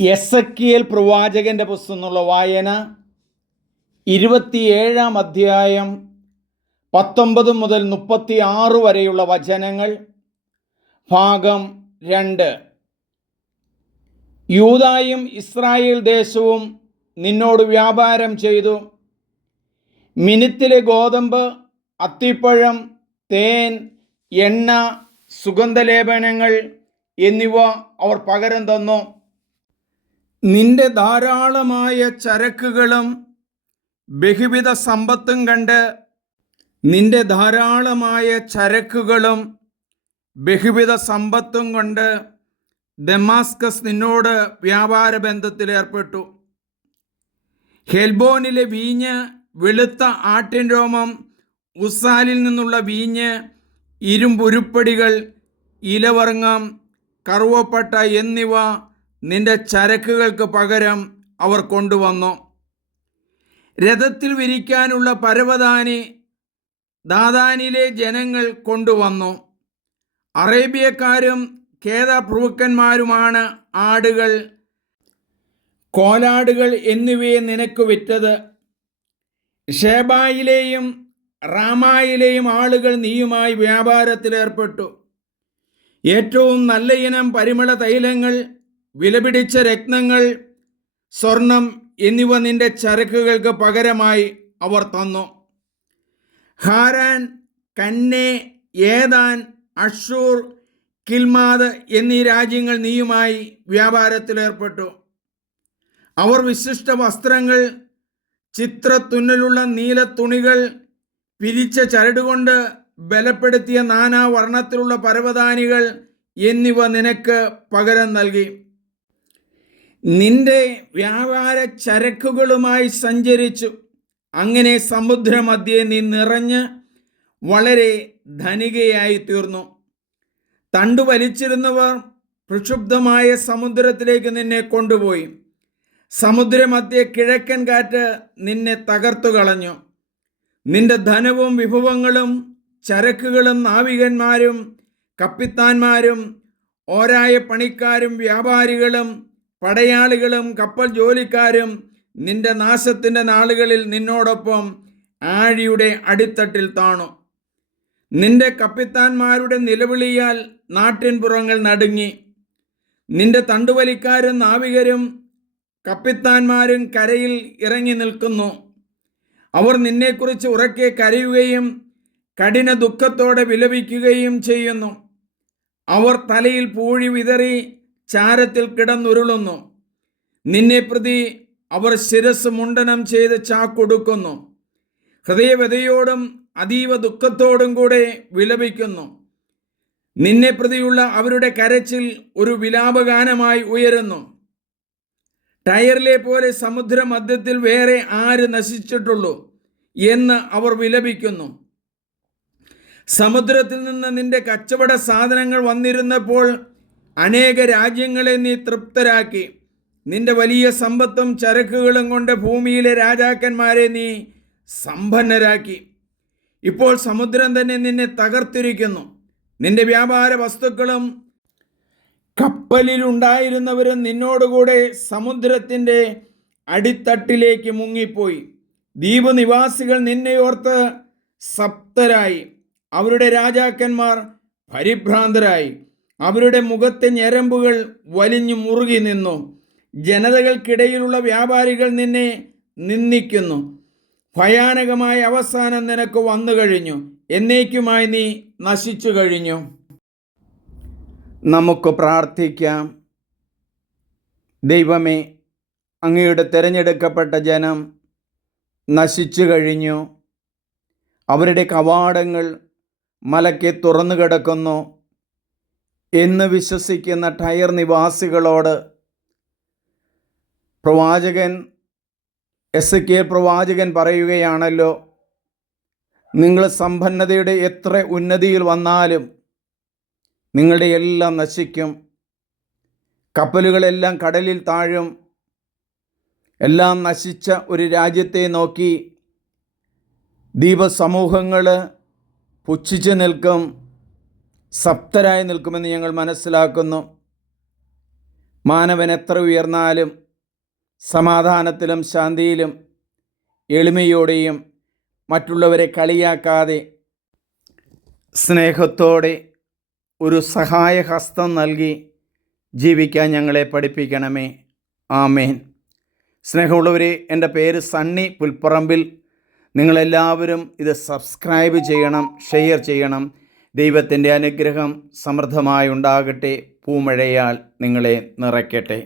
S L പ്രവാചകന്റെ പുസ്തകമുള്ള വായന ഇരുപത്തിയേഴാം അധ്യായം പത്തൊമ്പത് മുതൽ മുപ്പത്തി ആറ് വരെയുള്ള വചനങ്ങൾ. ഭാഗം രണ്ട്. യൂതായും ഇസ്രായേൽ ദേശവും നിന്നോട് വ്യാപാരം ചെയ്തു. മിനിത്തിലെ ഗോതമ്പ് അത്തിപ്പഴം തേൻ എണ്ണ സുഗന്ധലേപനങ്ങൾ എന്നിവ അവർ പകരം തന്നു. നിന്റെ ധാരാളമായ ചരക്കുകളും ബഹുവിധ സമ്പത്തും കണ്ട് നിന്റെ ധാരാളമായ ചരക്കുകളും ബഹുവിധ സമ്പത്തും കൊണ്ട് ദമാസ്കസ് നിന്നോട് വ്യാപാര ബന്ധത്തിൽ ഏർപ്പെട്ടു. ഹെൽബോണിലെ വീഞ്ഞ് വെളുത്ത ആട്ടിൻ രോമം ഉസാലിൽ നിന്നുള്ള വീഞ്ഞ് ഇരുമ്പുരുപ്പടികൾ ഇലവർങ്ങം കറുവപ്പട്ട എന്നിവ നിന്റെ ചരക്കുകൾക്ക് പകരം അവർ കൊണ്ടുവന്നു. രഥത്തിൽ വിരിക്കാനുള്ള പരവതാനി ദാദാനിലെ ജനങ്ങൾ കൊണ്ടുവന്നു. അറേബ്യക്കാരും ഖേദപ്രഭുക്കന്മാരുമാണ് ആടുകൾ. കോലാടുകൾ എന്നിവയെ നിനക്ക് വിറ്റത്. ഷേബായിലെയും റാമായിലെയും ആളുകൾ നീയുമായി വ്യാപാരത്തിലേർപ്പെട്ടു. ഏറ്റവും നല്ല ഇനം പരിമള തൈലങ്ങൾ വിലപിടിച്ച രത്നങ്ങൾ സ്വർണം എന്നിവ നിന്റെ ചരക്കുകൾക്ക് പകരമായി അവർ തന്നു. Haran Canneh Eden Asshur Chilmad എന്നീ രാജ്യങ്ങൾ നീയുമായി വ്യാപാരത്തിലേർപ്പെട്ടു അവർ വിശിഷ്ട വസ്ത്രങ്ങൾ ചിത്രത്തുന്നലുള്ള നീല തുണികൾ പിരിച്ച ചരടുകൊണ്ട് ബലപ്പെടുത്തിയ നാനാ വർണത്തിലുള്ള പരവതാനികൾ എന്നിവ നിനക്ക് പകരം നൽകി. നിന്റെ വ്യാപാര ചരക്കുകളുമായി സഞ്ചരിച്ചു. അങ്ങനെ സമുദ്രമധ്യേ നീ നിറഞ്ഞ് വളരെ ധനികയായി തീർന്നു. തണ്ടു വലിച്ചിരുന്നവർ പ്രക്ഷുബ്ധമായ സമുദ്രത്തിലേക്ക് നിന്നെ കൊണ്ടുപോയി. സമുദ്രമധ്യേ കിഴക്കൻ കാറ്റ് നിന്നെ തകർത്തു കളഞ്ഞു. നിന്റെ ധനവും വിഭവങ്ങളും ചരക്കുകളും നാവികന്മാരും കപ്പിത്താന്മാരും ഓരായ പണിക്കാരും വ്യാപാരികളും പടയാളികളും കപ്പൽ ജോലിക്കാരും നിന്റെ നാശത്തിന്റെ നാളുകളിൽ നിന്നോടൊപ്പം ആഴിയുടെ അടിത്തട്ടിൽ താണു. നിന്റെ കപ്പിത്താന്മാരുടെ നിലവിളിയാൽ നാട്ടിൻപുറങ്ങൾ നടുങ്ങി. നിന്റെ തണ്ടുവലിക്കാരും നാവികരും കപ്പിത്താന്മാരും കരയിൽ ഇറങ്ങി നിൽക്കുന്നു. അവർ നിന്നെക്കുറിച്ച് ഉറക്കെ കരയുകയും കഠിന ദുഃഖത്തോടെ വിലപിക്കുകയും ചെയ്യുന്നു. അവർ തലയിൽ പൂഴി വിതറി ചാരത്തിൽ കിടന്നുരുളുന്നു. നിന്നെ പ്രതി അവർ ശിരസ് മുണ്ടനം ചെയ്ത് ചാക്കൊടുക്കുന്നു ഹൃദയവ്യതയോടും അതീവ ദുഃഖത്തോടും കൂടെ വിലപിക്കുന്നു. നിന്നെ പ്രതിയുള്ള അവരുടെ കരച്ചിൽ ഒരു വിലാപഗാനമായി ഉയരുന്നു. ടയറിലെ പോലെ സമുദ്രമധ്യത്തിൽ വേറെ ആര് നശിച്ചിട്ടുള്ളൂ എന്ന് അവർ വിലപിക്കുന്നു. സമുദ്രത്തിൽ നിന്ന് നിന്റെ കച്ചവട സാധനങ്ങൾ വന്നിരുന്നപ്പോൾ അനേക രാജ്യങ്ങളെ നീ തൃപ്തരാക്കി. നിന്റെ വലിയ സമ്പത്തും ചരക്കുകളും കൊണ്ട് ഭൂമിയിലെ രാജാക്കന്മാരെ നീ സമ്പന്നരാക്കി. ഇപ്പോൾ സമുദ്രം തന്നെ നിന്നെ തകർത്തിരിക്കുന്നു. നിന്റെ വ്യാപാര വസ്തുക്കളും കപ്പലിലുണ്ടായിരുന്നവരും നിന്നോടുകൂടെ സമുദ്രത്തിന്റെ അടിത്തട്ടിലേക്ക് മുങ്ങിപ്പോയി. ദ്വീപ് നിവാസികൾ നിന്നെയോർത്ത് സപ്തരായി. അവരുടെ രാജാക്കന്മാർ പരിഭ്രാന്തരായി. അവരുടെ മുഖത്തെ ഞരമ്പുകൾ വലിഞ്ഞു മുറുകി നിന്നു. ജനതകൾക്കിടയിലുള്ള വ്യാപാരികൾ നിന്നെ നിന്ദിക്കുന്നു. ഭയാനകമായ അവസാനം നിനക്ക് വന്നു കഴിഞ്ഞു. എന്നേക്കുമായി നീ നശിച്ചു കഴിഞ്ഞു. നമുക്ക് പ്രാർത്ഥിക്കാം. ദൈവമേ അങ്ങയുടെ തിരഞ്ഞെടുക്കപ്പെട്ട ജനം നശിച്ചു കഴിഞ്ഞു. അവരുടെ കവാടങ്ങൾ മലക്കെ തുറന്നു കിടക്കുന്നു. എന്ന് വിശ്വസിക്കുന്ന ടയർ നിവാസികളോട് പ്രവാചകൻ എസ് കെ പ്രവാചകൻ പറയുകയാണല്ലോ നിങ്ങൾ സമ്പന്നതയുടെ എത്ര ഉന്നതിയിൽ വന്നാലും നിങ്ങളുടെ എല്ലാം നശിക്കും. കപ്പലുകളെല്ലാം കടലിൽ താഴും. എല്ലാം നശിച്ച ഒരു രാജ്യത്തെ നോക്കി ദ്വീപസമൂഹങ്ങൾ പുച്ഛിച്ച് നിൽക്കും. സപ്തരായി നിൽക്കുമെന്ന് ഞങ്ങൾ മനസ്സിലാക്കുന്നു. മാനവൻ എത്ര ഉയർന്നാലും സമാധാനത്തിലും ശാന്തിയിലും എളിമയോടെയും മറ്റുള്ളവരെ കളിയാക്കാതെ സ്നേഹത്തോടെ ഒരു സഹായഹസ്തം നൽകി ജീവിക്കാൻ ഞങ്ങളെ പഠിപ്പിക്കണമേ. ആമേൻ. സ്നേഹമുള്ളവരെ എന്റെ പേര് സണ്ണി പുൽപ്പറമ്പിൽ. നിങ്ങളെല്ലാവരും ഇത് സബ്സ്ക്രൈബ് ചെയ്യണം ഷെയർ ചെയ്യണം. ദൈവത്തിന്റെ അനുഗ്രഹം സമൃദ്ധമായുണ്ടാകട്ടെ പൂമഴയാൽ നിങ്ങളെ നിറയ്ക്കട്ടെ.